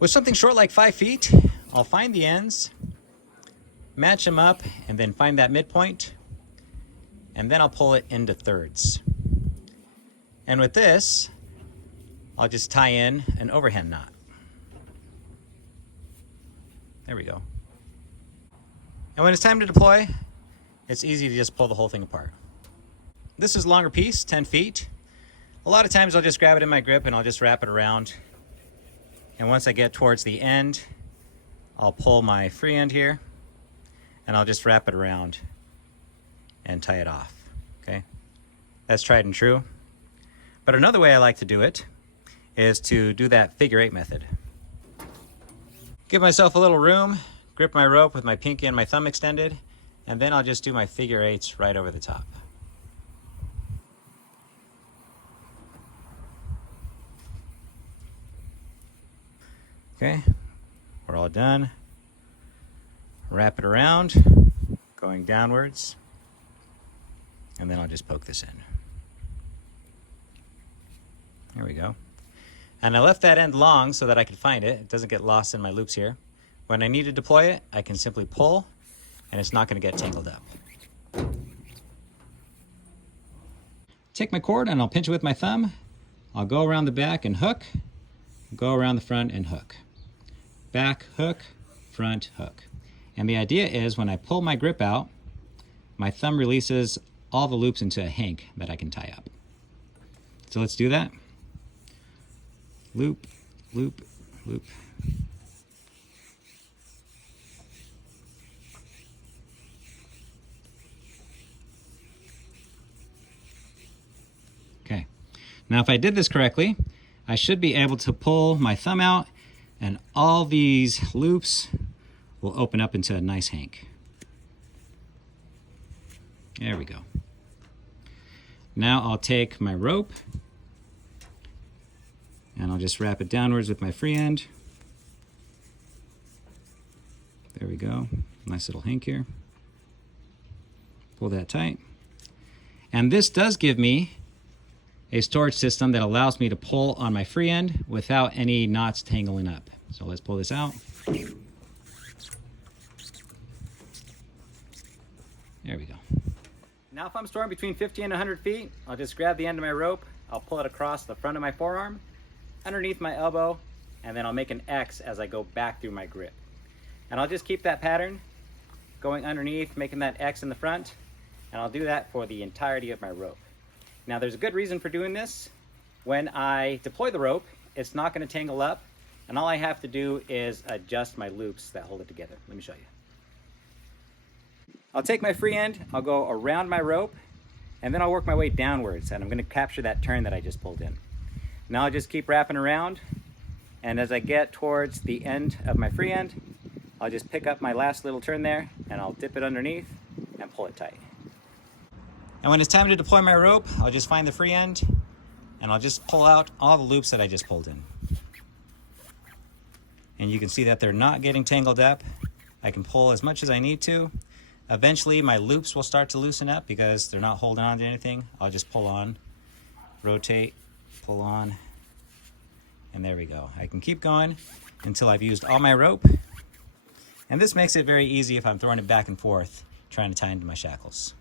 With something short like 5 feet, I'll find the ends, match them up, and then find that midpoint, and then I'll pull it into thirds. And with this, I'll just tie in an overhand knot. There we go. And when it's time to deploy, it's easy to just pull the whole thing apart. This is a longer piece, 10 feet. A lot of times I'll just grab it in my grip and I'll just wrap it around. And once I get towards the end, I'll pull my free end here and I'll just wrap it around and tie it off, okay? That's tried and true. But another way I like to do it is to do that figure 8 method. Give myself a little room, grip my rope with my pinky and my thumb extended, and then I'll just do my figure 8s right over the top. Okay, we're all done. Wrap it around, going downwards, and then I'll just poke this in. There we go. And I left that end long so that I could find it. It doesn't get lost in my loops here. When I need to deploy it, I can simply pull, and it's not going to get tangled up. Take my cord and I'll pinch it with my thumb. I'll go around the back and hook, go around the front and hook. Back, hook, front, hook. And the idea is when I pull my grip out, my thumb releases all the loops into a hank that I can tie up. So let's do that. Loop, loop, loop. Okay. Now if I did this correctly, I should be able to pull my thumb out and all these loops will open up into a nice hank. There we go. Now I'll take my rope and I'll just wrap it downwards with my free end. There we go. Nice little hank here. Pull that tight. And this does give me a storage system that allows me to pull on my free end without any knots tangling up. So let's pull this out. There we go. Now if I'm storing between 50 and 100 feet, I'll just grab the end of my rope, I'll pull it across the front of my forearm, underneath my elbow, and then I'll make an X as I go back through my grip. And I'll just keep that pattern going underneath, making that X in the front, and I'll do that for the entirety of my rope. Now there's a good reason for doing this. When I deploy the rope, it's not going to tangle up, and all I have to do is adjust my loops that hold it together. Let me show you. I'll take my free end, I'll go around my rope, and then I'll work my way downwards, and I'm going to capture that turn that I just pulled in. Now I'll just keep wrapping around, and as I get towards the end of my free end, I'll just pick up my last little turn there, and I'll dip it underneath and pull it tight. And when it's time to deploy my rope, I'll just find the free end, and I'll just pull out all the loops that I just pulled in. And you can see that they're not getting tangled up. I can pull as much as I need to. Eventually my loops will start to loosen up because they're not holding on to anything. I'll just pull on, rotate, pull on, and there we go. I can keep going until I've used all my rope. And this makes it very easy if I'm throwing it back and forth trying to tie into my shackles.